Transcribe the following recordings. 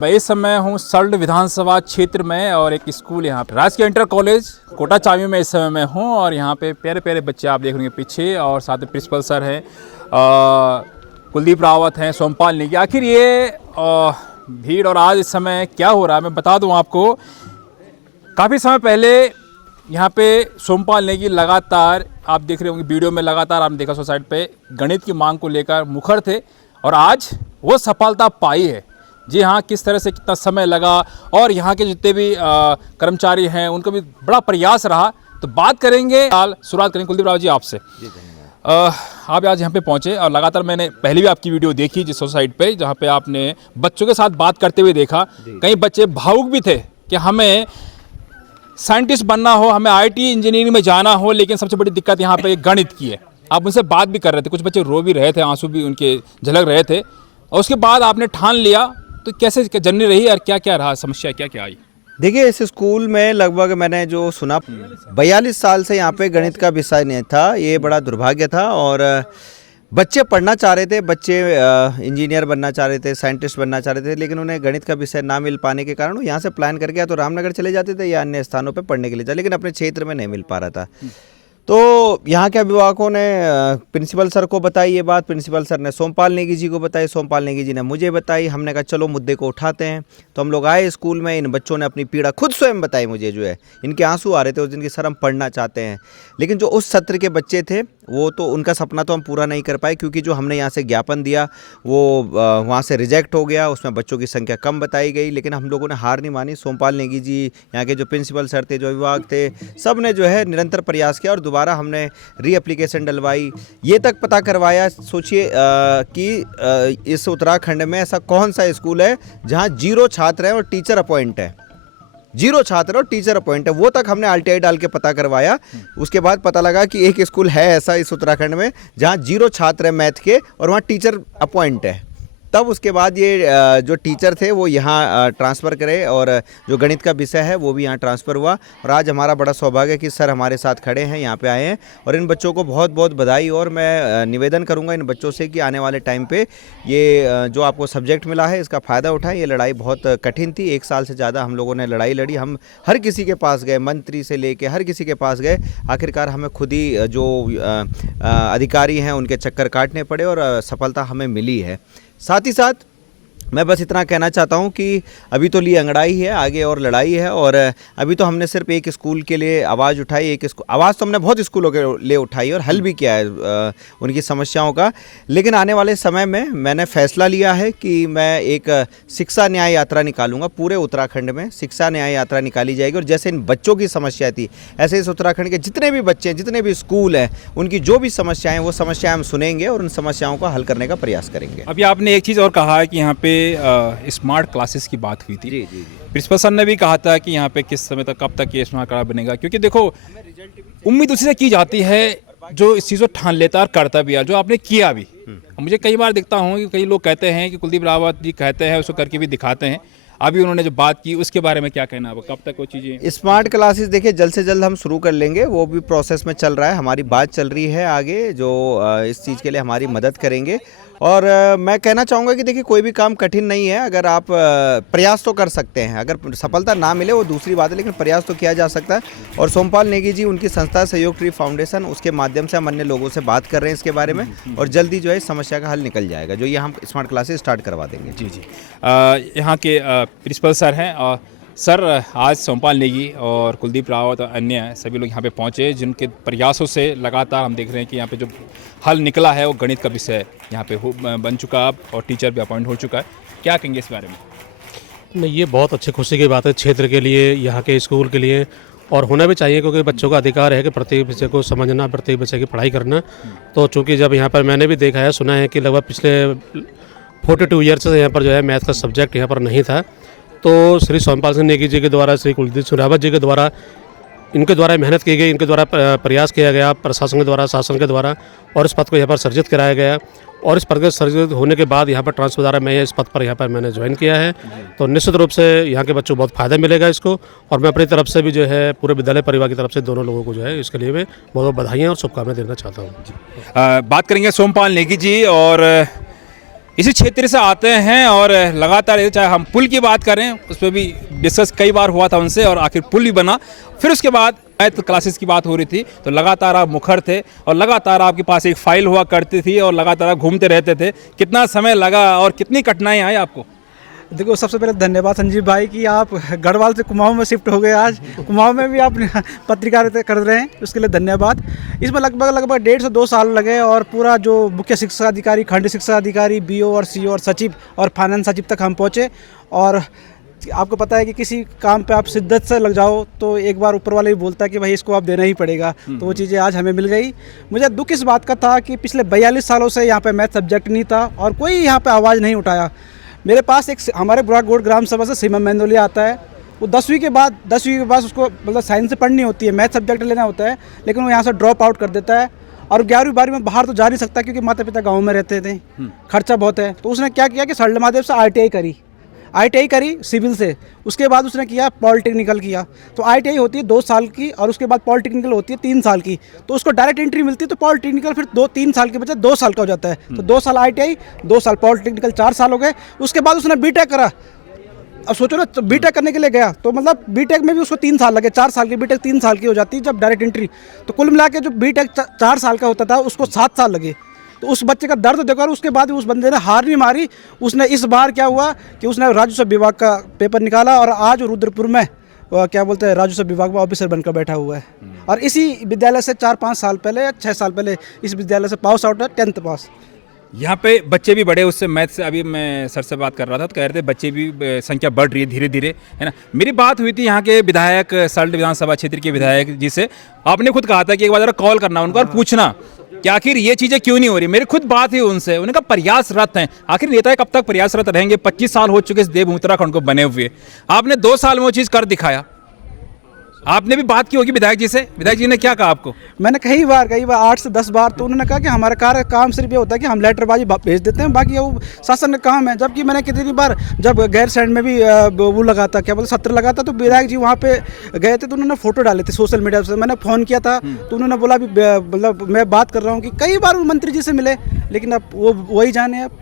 मैं इस समय हूँ सल्ट विधानसभा क्षेत्र में और एक स्कूल यहाँ पे राजकीय इंटर कॉलेज कोटा चामी में इस समय मैं हूँ और यहाँ पे प्यारे प्यारे बच्चे आप देख रहे हैं पीछे और साथ में प्रिंसिपल सर हैं कुलदीप रावत हैं सोमपाल नेगी। आखिर ये भीड़ और आज इस समय क्या हो रहा है मैं बता दूँ आपको। काफ़ी समय पहले यहाँ पे सोमपाल नेगी लगातार आप देख रहे होंगे वीडियो में लगातार आपने देखा सोसाइटी पे गणित की मांग को लेकर मुखर थे और आज वो सफलता पाई है। जी हाँ, किस तरह से कितना समय लगा और यहाँ के जितने भी कर्मचारी हैं उनका भी बड़ा प्रयास रहा, तो बात करेंगे। शुरुआत करेंगे कुलदीप राव जी आपसे। आप आज यहाँ पे पहुँचे और लगातार मैंने पहले भी आपकी वीडियो देखी जिस सोसाइटी पे जहाँ पे आपने बच्चों के साथ बात करते हुए देखा। कई बच्चे भावुक भी थे कि हमें साइंटिस्ट बनना हो, हमें आईटी इंजीनियरिंग में जाना हो, लेकिन सबसे बड़ी दिक्कत यहाँ पे गणित की है। आप उनसे बात भी कर रहे थे, कुछ बच्चे रो भी रहे थे, आंसू भी उनके झलक रहे थे और उसके बाद आपने ठान लिया। तो कैसे जर्नी रही और क्या क्या रहा, समस्या क्या क्या आई? देखिए, इस स्कूल में लगभग मैंने जो सुना 42 साल से यहाँ पे गणित का विषय नहीं था। ये बड़ा दुर्भाग्य था और बच्चे पढ़ना चाह रहे थे, बच्चे इंजीनियर बनना चाह रहे थे, साइंटिस्ट बनना चाह रहे थे, लेकिन उन्हें गणित का विषय ना मिल पाने के कारण वो यहाँ से प्लान करके या तो रामनगर चले जाते थे या अन्य स्थानों पे पढ़ने के लिए जाते, लेकिन अपने क्षेत्र में नहीं मिल पा रहा था। तो यहाँ के अभिभावकों ने प्रिंसिपल सर को बताई ये बात, प्रिंसिपल सर ने सोमपाल नेगी जी को बताई, सोमपाल नेगी जी ने मुझे बताई। हमने कहा चलो मुद्दे को उठाते हैं। तो हम लोग आए स्कूल में, इन बच्चों ने अपनी पीड़ा खुद स्वयं बताई मुझे। जो है इनके आंसू आ रहे थे उस दिन की, सर हम पढ़ना चाहते हैं, लेकिन जो उस सत्र के बच्चे थे वो तो उनका सपना तो हम पूरा नहीं कर पाए, क्योंकि जो हमने यहाँ से ज्ञापन दिया वो वहाँ से रिजेक्ट हो गया। उसमें बच्चों की संख्या कम बताई गई, लेकिन हम लोगों ने हार नहीं मानी। सोमपाल नेगी जी, यहाँ के जो प्रिंसिपल सर थे, जो अभिभावक थे, सब ने जो है निरंतर प्रयास किया और दोबारा हमने री एप्लीकेशन डलवाई। ये तक पता करवाया, सोचिए कि इस उत्तराखंड में ऐसा कौन सा स्कूल है जहाँ 0 छात्र हैं और टीचर अपॉइंट है। 0 छात्र और टीचर अपॉइंट है, वो तक हमने आरटीआई डाल के पता करवाया। उसके बाद पता लगा कि एक स्कूल है ऐसा इस उत्तराखंड में जहाँ 0 छात्र है मैथ के और वहाँ टीचर अपॉइंट है। तब उसके बाद ये जो टीचर थे वो यहाँ ट्रांसफ़र करे और जो गणित का विषय है वो भी यहाँ ट्रांसफ़र हुआ। और आज हमारा बड़ा सौभाग्य है कि सर हमारे साथ खड़े हैं, यहाँ पे आए हैं और इन बच्चों को बहुत बहुत बधाई। और मैं निवेदन करूँगा इन बच्चों से कि आने वाले टाइम पे ये जो आपको सब्जेक्ट मिला है इसका फ़ायदा उठाएं। ये लड़ाई बहुत कठिन थी, 1 साल से ज़्यादा हम लोगों ने लड़ाई लड़ी। हम हर किसी के पास गए, मंत्री से लेके हर किसी के पास गए। आखिरकार हमें खुद ही जो अधिकारी हैं उनके चक्कर काटने पड़े और सफलता हमें मिली है। साथ ही साथ मैं बस इतना कहना चाहता हूँ कि अभी तो ली अंगड़ाई है, आगे और लड़ाई है। और अभी तो हमने सिर्फ एक स्कूल के लिए आवाज़ उठाई, आवाज़ तो हमने बहुत स्कूलों के लिए उठाई और हल भी किया है उनकी समस्याओं का। लेकिन आने वाले समय में मैंने फैसला लिया है कि मैं एक शिक्षा न्याय यात्रा निकालूंगा। पूरे उत्तराखंड में शिक्षा न्याय यात्रा निकाली जाएगी और जैसे इन बच्चों की समस्या थी, ऐसे इस उत्तराखंड के जितने भी बच्चे हैं, जितने भी स्कूल हैं, उनकी जो भी समस्याएँ वो समस्याएँ हम सुनेंगे और उन समस्याओं का हल करने का प्रयास करेंगे। अभी आपने एक चीज़ और कहा है कि यहाँ पे स्मार्ट क्लासेस की बात हुई थी। जी। प्रिंसिपल सर ने भी कहा था कि यहाँ पे किस समय तक, कब तक ये स्मार्ट क्लास बनेगा, क्योंकि देखो उम्मीद उसी से की जाती है जो इस चीज़ को ठान लेता और करता भी है, जो आपने किया भी। मुझे कई बार देखता हूँ कि कई लोग कहते हैं कि कुलदीप रावत जी कहते हैं उसको करके भी दिखाते हैं। अभी उन्होंने जो बात की उसके बारे में क्या कहना है, कब तक वो चीज़ें? स्मार्ट क्लासेस देखिए जल्द से जल्द हम शुरू कर लेंगे, वो भी प्रोसेस में चल रहा है। हमारी बात चल रही है आगे, जो इस चीज़ के लिए हमारी मदद करेंगे। और मैं कहना चाहूँगा कि देखिए कोई भी काम कठिन नहीं है, अगर आप प्रयास तो कर सकते हैं। अगर सफलता ना मिले वो दूसरी बात है, लेकिन प्रयास तो किया जा सकता है। और सोमपाल नेगी जी, उनकी संस्था सहयोग ट्री फाउंडेशन, उसके माध्यम से हम अन्य लोगों से बात कर रहे हैं इसके बारे में और जल्दी जो है इस समस्या का हल निकल जाएगा, जो ये हम स्मार्ट क्लासेस स्टार्ट करवा देंगे। जी। यहाँ के प्रिंसिपल सर हैं और सर आज सोमपाल नेगी और कुलदीप रावत और अन्य सभी लोग यहाँ पे पहुँचे, जिनके प्रयासों से लगातार हम देख रहे हैं कि यहाँ पे जो हल निकला है वो गणित का विषय यहाँ पे बन चुका अब और टीचर भी अपॉइंट हो चुका है। क्या कहेंगे इस बारे में? नहीं, ये बहुत अच्छी खुशी की बात है क्षेत्र के लिए, यहाँ के स्कूल के लिए, और होना भी चाहिए, क्योंकि बच्चों का अधिकार है कि प्रत्येक विषय को समझना, प्रत्येक विषय की पढ़ाई करना। तो चूँकि जब यहाँ पर मैंने भी देखा है, सुना है कि लगभग पिछले 42 ईयर से यहाँ पर जो है मैथ का सब्जेक्ट यहाँ पर नहीं था। तो श्री सोमपाल सिंह नेगी जी के द्वारा, श्री कुलदीप सिंह रावत जी के द्वारा, इनके द्वारा मेहनत की गई, इनके द्वारा प्रयास किया गया, प्रशासन के द्वारा, शासन के द्वारा, और इस पद को यहाँ पर सर्जित कराया गया। और इस पद के सर्जित होने के बाद यहाँ पर ट्रांसफर द्वारा मैं इस पद पर यहाँ पर मैंने ज्वाइन किया है। तो निश्चित रूप से यहाँ के बच्चों को बहुत फ़ायदा मिलेगा इसको। और मैं अपनी तरफ से भी जो है पूरे विद्यालय परिवार की तरफ से दोनों लोगों को जो है इसके लिए मैं बहुत बहुत बधाइयाँ और शुभकामनाएं देना चाहता हूँ। बात करेंगे सोमपाल नेगी जी और इसी क्षेत्र से आते हैं और लगातार चाहे हम पुल की बात करें उस पर भी डिस्कस कई बार हुआ था उनसे और आखिर पुल भी बना। फिर उसके बाद मैथ क्लासेस की बात हो रही थी तो लगातार आप मुखर थे और लगातार आपके पास एक फाइल हुआ करती थी और लगातार आप घूमते रहते थे। कितना समय लगा और कितनी कठिनाई आई आपको? देखो, सबसे पहले धन्यवाद संजीव भाई कि आप गढ़वाल से कुमाऊं में शिफ्ट हो गए। आज कुमाऊं में भी आप पत्रकारिता कर रहे हैं, उसके लिए धन्यवाद। इसमें लगभग 1.5 से 2 साल लगे और पूरा जो मुख्य शिक्षा अधिकारी, खंड शिक्षा अधिकारी, बीओ और सीओ और सचिव और फाइनेंस सचिव तक हम पहुँचे। और आपको पता है कि किसी काम पे आप शिद्दत से लग जाओ तो एक बार ऊपर वाले ही बोलता है कि भाई इसको आप देना ही पड़ेगा। तो वो चीज़ें आज हमें मिल गई। मुझे दुख इस बात का था कि पिछले 42 सालों से यहाँ पे मैथ सब्जेक्ट नहीं था और कोई यहाँ पे आवाज़ नहीं उठाया। मेरे पास एक हमारे बुरागोड़ ग्राम सभा से सीमा मेंदोलिया आता है। वो 10वीं के बाद उसको मतलब साइंस से पढ़नी होती है, मैथ सब्जेक्ट लेना होता है, लेकिन वो यहाँ से ड्रॉप आउट कर देता है और 11वीं 12वीं में बाहर तो जा नहीं सकता क्योंकि माता पिता गाँव में रहते थे, खर्चा बहुत है। तो उसने क्या किया कि सरल महादेव से ITI करी सिविल से। उसके बाद उसने किया पॉलिटेक्निकल किया। तो ITI होती है 2 साल की और उसके बाद पॉलिटेक्निकल होती है 3 साल की। तो उसको डायरेक्ट एंट्री मिलती है तो पॉलिटेक्निकल फिर 2-3 साल के बजाय 2 साल का हो जाता है। तो 2 साल ITI, 2 साल पॉलिटेक्निकल, 4 साल हो गए। उसके बाद उसने बीटेक करा। अब सोचो ना, तो बीटेक करने के लिए गया तो मतलब बीटेक में भी उसको 3 साल लगे। 4 साल की बीटेक 3 साल की हो जाती है जब डायरेक्ट एंट्री। तो कुल मिला के जो बीटेक 4 साल का होता था उसको 7 साल लगे। तो उस बच्चे का दर्द देखो। और उसके बाद उस बंदे ने हार नहीं मारी। उसने इस बार क्या हुआ कि उसने राजस्व विभाग का पेपर निकाला और आज रुद्रपुर में क्या बोलते हैं राजस्व विभाग में ऑफिसर बनकर बैठा हुआ है। और इसी विद्यालय से 4-5 साल पहले या 6 साल पहले इस विद्यालय से पास आउट है, 10th पास। यहाँ पे बच्चे भी बड़े, उससे मैथ से अभी मैं सर से बात कर रहा था तो कह रहे थे बच्चे भी संख्या बढ़ रही है धीरे धीरे, है ना। मेरी बात हुई थी यहाँ के विधायक, सल्ट विधानसभा क्षेत्र के विधायक जी से। आपने खुद कहा था कि एक बार जरा कॉल करना उनको और पूछना कि आखिर ये चीज़ें क्यों नहीं हो रही। मेरी खुद बात हुई उनसे, उन्होंने कहा प्रयासरत हैं। आखिर नेता कब तक प्रयासरत रहेंगे? 25 साल हो चुके इस देवभूमि उत्तराखंड को बने हुए। आपने 2 साल में वो चीज़ कर दिखाया। आपने भी बात की होगी विधायक जी से, विधायक जी ने क्या कहा आपको? मैंने कई बार 8 से 10 बार। तो उन्होंने कहा कि हमारा काम सिर्फ ये होता है कि हम लेटरबाजी भेज देते हैं, बाकी वो शासन का काम है। जबकि मैंने कितनी बार जब गैर सैंड में भी वो लगा था, क्या बोलते, सत्र लगा था, तो विधायक जी वहाँ पे गए थे तो उन्होंने फोटो डाले थे सोशल मीडिया से। मैंने फ़ोन किया था तो उन्होंने बोला भी मतलब मैं बात कर रहा हूँ कि कई बार वो मंत्री जी से मिले, लेकिन अब वो वही जाने। अब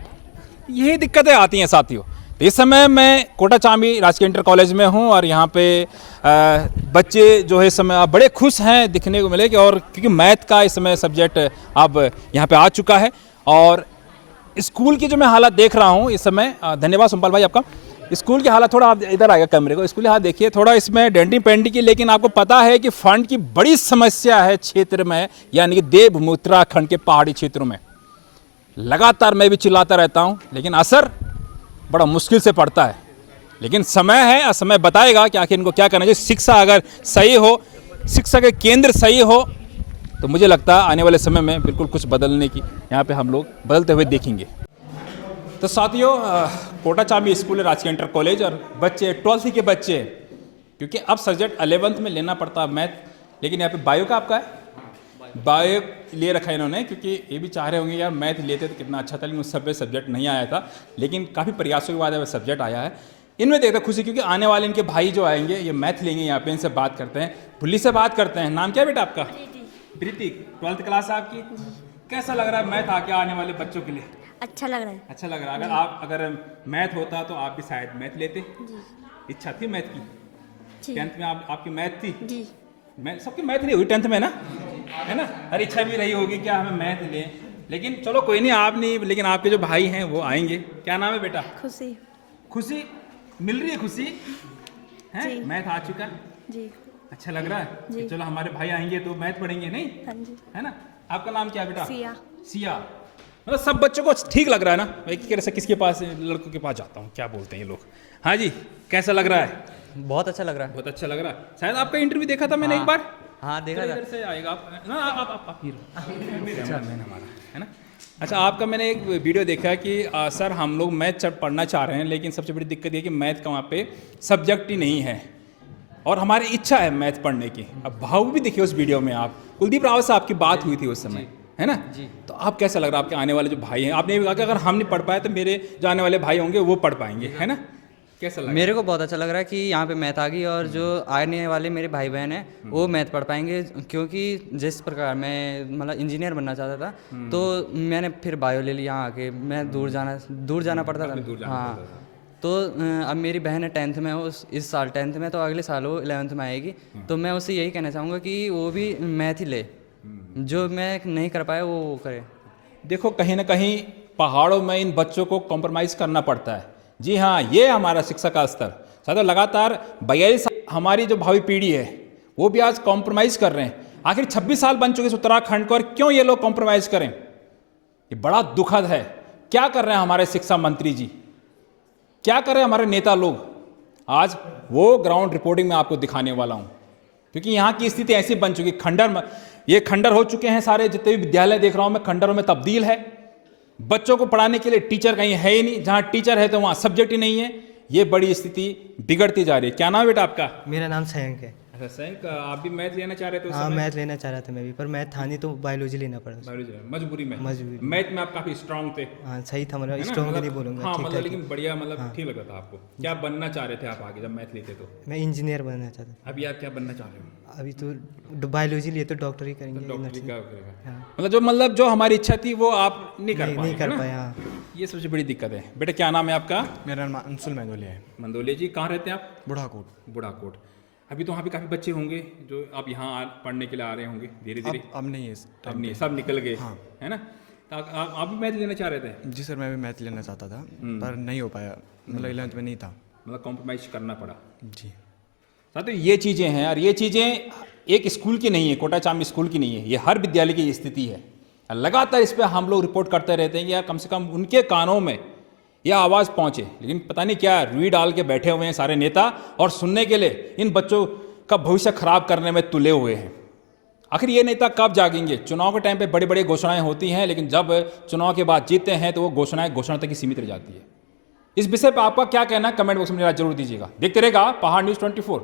यही दिक्कतें आती हैं साथियों। इस समय मैं कोटा चांबी राजकीय इंटर कॉलेज में हूं और यहाँ पे बच्चे जो है इस समय बड़े खुश हैं दिखने को मिले कि, और क्योंकि मैथ का इस समय सब्जेक्ट अब यहाँ पे आ चुका है। और स्कूल की जो मैं हालत देख रहा हूँ इस समय, धन्यवाद सुमपाल भाई आपका। स्कूल की हालत, थोड़ा आप इधर आएगा कैमरे को, स्कूल की हालत देखिए थोड़ा, इसमें डेंटिंग पेंटिंग की। लेकिन आपको पता है कि फंड की बड़ी समस्या है क्षेत्र में, यानी कि देवभूमि उत्तराखंड के पहाड़ी क्षेत्रों में। लगातार मैं भी चिल्लाता रहता हूँ लेकिन असर बड़ा मुश्किल से पड़ता है। लेकिन समय है और समय बताएगा कि आखिर इनको क्या करना चाहिए। शिक्षा अगर सही हो, शिक्षा के केंद्र सही हो, तो मुझे लगता है आने वाले समय में बिल्कुल कुछ बदलने की यहाँ पे हम लोग बदलते हुए देखेंगे। तो साथियों, कोटा चांबी स्कूल है राजकीय इंटर कॉलेज, और बच्चे 12th के बच्चे, क्योंकि अब सब्जेक्ट 11th में लेना पड़ता है मैथ, लेकिन यहाँ पे बायो का आपका है, बायो ले रखा है इन्होंने, क्योंकि ये भी चाह रहे होंगे यार मैथ लेते तो कितना अच्छा था, लेकिन उस सब सब्जेक्ट नहीं आया था। लेकिन काफ़ी प्रयासों के बाद अब सब्जेक्ट आया है। इनमें देखते खुशी, क्योंकि आने वाले इनके भाई जो आएंगे ये मैथ लेंगे यहाँ पे। इनसे बात करते हैं, भुल्ली से बात करते हैं। नाम क्या है बेटा आपका? प्रीति। 12th क्लास आपकी। कैसा लग रहा है मैथ आके आने वाले बच्चों के लिए? अच्छा लग रहा है। अच्छा लग रहा है। अगर मैथ होता तो आप भी शायद मैथ लेते? इच्छा थी मैथ की? 10th में आपकी मैथ थी? जी। मैं सबकी मैथ नहीं हुई 10th में ना, है ना। अरे इच्छा भी रही होगी क्या हमें मैथ लें, लेकिन चलो कोई नहीं, आप नहीं, लेकिन आपके जो भाई हैं वो आएंगे। क्या नाम है बेटा? खुशी। खुशी मिल रही है, खुशी है, मैथ आ चुका जी। अच्छा लग रहा है कि चलो हमारे भाई आएंगे तो मैथ पढ़ेंगे, नहीं? हाँ जी। है ना। आपका नाम क्या है बेटा? सिया। सिया। मतलब सब बच्चों को ठीक लग रहा है ना। एक तरह से किसके पास, लड़कों के पास जाता हूँ, क्या बोलते हैं ये लोग। हाँ जी, कैसा लग रहा है? बहुत अच्छा लग रहा है। बहुत अच्छा लग रहा है। शायद आपका इंटरव्यू देखा था मैंने एक बार। हाँ देखा था। इधर से आएगा आप ना, आप हमारा है ना। अच्छा, आपका मैंने एक वीडियो देखा कि सर हम लोग मैथ पढ़ना चाह रहे हैं, लेकिन सबसे बड़ी दिक्कत ये कि मैथ का वहाँ पे सब्जेक्ट ही नहीं है और हमारी इच्छा है मैथ पढ़ने की। अब भाव भी देखिए उस वीडियो में आप, कुलदीप रावत से आपकी बात हुई थी उस समय, है ना जी। तो आप कैसा लग रहा है आपके आने वाले जो भाई हैं? आपने ये भी कहा कि अगर हम नहीं पढ़ पाए तो मेरे जो आने वाले भाई होंगे वो पढ़ पाएंगे, है ना। कैसा लगा? मेरे को बहुत अच्छा लग रहा है कि यहाँ पे मैथ आ गई और जो आने वाले मेरे भाई बहन हैं वो मैथ पढ़ पाएंगे, क्योंकि जिस प्रकार मैं मतलब इंजीनियर बनना चाहता था तो मैंने फिर बायो ले लिया। यहाँ आके मैं दूर जाना पड़ता था। हाँ, तो अब मेरी बहन है 10th में, वो इस साल 10th में, तो अगले साल वो 11th में आएगी। तो मैं उससे यही कहना चाहूँगा कि वो भी मैथ ही ले, जो मैं नहीं कर पाया वो करे। देखो कहीं ना कहीं पहाड़ों में इन बच्चों को कॉम्प्रोमाइज़ करना पड़ता है। जी हाँ, ये हमारा शिक्षा का स्तर। साथियों लगातार 42 हमारी जो भावी पीढ़ी है वो भी आज कॉम्प्रोमाइज़ कर रहे हैं। आखिर 26 साल बन चुके इस उत्तराखंड को, और क्यों ये लोग कॉम्प्रोमाइज़ करें? ये बड़ा दुखद है। क्या कर रहे हैं हमारे शिक्षा मंत्री जी, क्या कर रहे हैं हमारे नेता लोग? आज वो ग्राउंड रिपोर्टिंग में आपको दिखाने वाला हूँ, क्योंकि यहाँ की स्थिति ऐसी बन चुकी, ये खंडर हो चुके हैं। सारे जितने भी विद्यालय देख रहा हूँ मैं खंडरों में तब्दील है। बच्चों को पढ़ाने के लिए टीचर कहीं है ही नहीं, जहाँ टीचर है तो वहाँ सब्जेक्ट ही नहीं है। ये बड़ी स्थिति बिगड़ती जा रही है। क्या नाम है बेटा आपका? मेरा नाम सयंक है। अच्छा सैंक, आप भी मैथ लेना चाह रहे थे? हाँ, मैथ लेना चाह रहा था मैं भी, पर मैथ था नहीं तो बायोलॉजी लेना पड़ा। मजबूरी में? मजबूरी। मैथ में आप काफी स्ट्रांग थे। हाँ सही था, मतलब है ना? स्ट्रॉन्ग नहीं बोलूँगा। हाँ ठीक मतलब, ठाक लेकिन बढ़िया, मतलब ठीक लगा था आपको। क्या बनना चाह रहे थे आप आगे जब मैथ लेते तो? मैं इंजीनियर बनना चाहता था। अभी आप क्या बनना चाह रहे हो? अभी तो बायोलॉजी लिए तो डॉक्टर ही करेंगे। डॉक्टरी का करेगा। हाँ। मतलब जो हमारी इच्छा थी वो आप नहीं कर पाए, नहीं है कर ना? पाए। हाँ, ये सबसे बड़ी दिक्कत है। बेटा क्या नाम है आपका? मेरा नाम अंशुल मंदोलिया है। मंदोले जी, कहाँ रहते हैं आप? बुढ़ाकोट। बुढ़ाकोट। अभी तो वहाँ पे काफ़ी बच्चे होंगे जो आप यहाँ पढ़ने के लिए आ रहे होंगे धीरे धीरे। अब नहीं है, अब नहीं, सब निकल गए। हाँ। है ना? तो आप भी मैथ लेना चाह रहे थे? जी सर, मैं भी मैथ लेना चाहता था पर नहीं हो पाया, मतलब 11th में नहीं था। मतलब कॉम्प्रोमाइज़ करना पड़ा। जी साथियों ये चीज़ें हैं, और ये चीज़ें एक स्कूल की नहीं है, कोटा चामी स्कूल की नहीं है, ये हर विद्यालय की स्थिति है। लगातार इस पर हम लोग रिपोर्ट करते रहते हैं कि यार कम से कम उनके कानों में यह आवाज़ पहुँचे, लेकिन पता नहीं क्या रुई डाल के बैठे हुए हैं सारे नेता, और सुनने के लिए इन बच्चों का भविष्य खराब करने में तुले हुए हैं। आखिर ये नेता कब जागेंगे? चुनाव के टाइम पे बड़ी बड़ी घोषणाएं होती हैं, लेकिन जब चुनाव के बाद जीतते हैं तो वो घोषणाएं घोषणा तक ही सीमित रह जाती है। इस विषय पर आपका क्या कहना है? कमेंट बॉक्स में जरूर दीजिएगा। देखते रहेगा पहाड़ न्यूज़ 24।